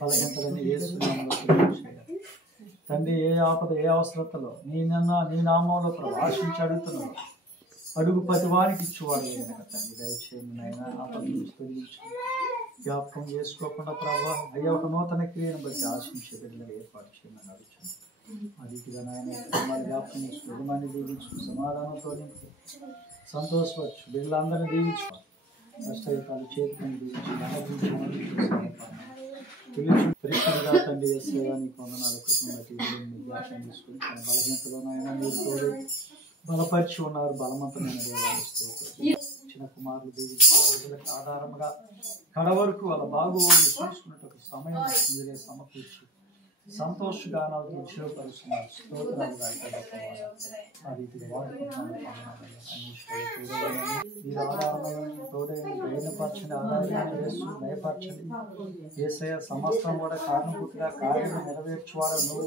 బలహీనతలని యేసునామములో తొలగించేయండి తండ్రి. ఏ ఆపద ఏ అవసరతలో నీ నామంలో ప్రభు ఆశించి అడుగుతున్నావు. అడుగు ప్రతి వారికి ఇచ్చేవాడు తండ్రి. దయచేయండి నాయన, ఆపద నుంచి తొలగించు. జ్ఞాపకం చేసుకోకుండా ప్రభావ అయ్యా ఒక నూతన క్రియను బట్టి ఆశించే బిడ్డలు ఏర్పాటు చేయమని అడుగుతుంది. ఆ రీతిగా నాయన జ్ఞాపకం చేసుకు, కుటుంబాన్ని దీవించు, సమాధానంతో నింపు, సంతోషవచ్చు. బిడ్డలందరినీ దీవించు, కష్టకాలు చేతుకొని దీవించి పరీక్షలుగా తండ్రి చేసేవా నీకు వందనాలు. కృపను బట్టి జ్ఞాపకం చేసుకుని తన బలహీనతలోనైనా మీరు తోడు బలపరిచి ఉన్నారు. బలవంతమైన చిన్న కుమారులు దీవించి ఆధారంగా కడ వరకు వాళ్ళ బాగోగులు చూసుకున్నట్టు ఒక సమయం మీరే సమకూర్చి సంతోషగానాలు ఉత్సవపరుస్తున్నారు. స్తోత్రాలు ఆ రీతిగా వాడుకుంటున్నారు. మీరు ఆధారమైన తోడైన బయలుపరచండి, ఆధారమైన వేస్తూ భయపరచండి. యేసయ్య సమస్తం కూడా కారణభూతిగా కార్యం నెరవేర్చువాడు నువ్వు.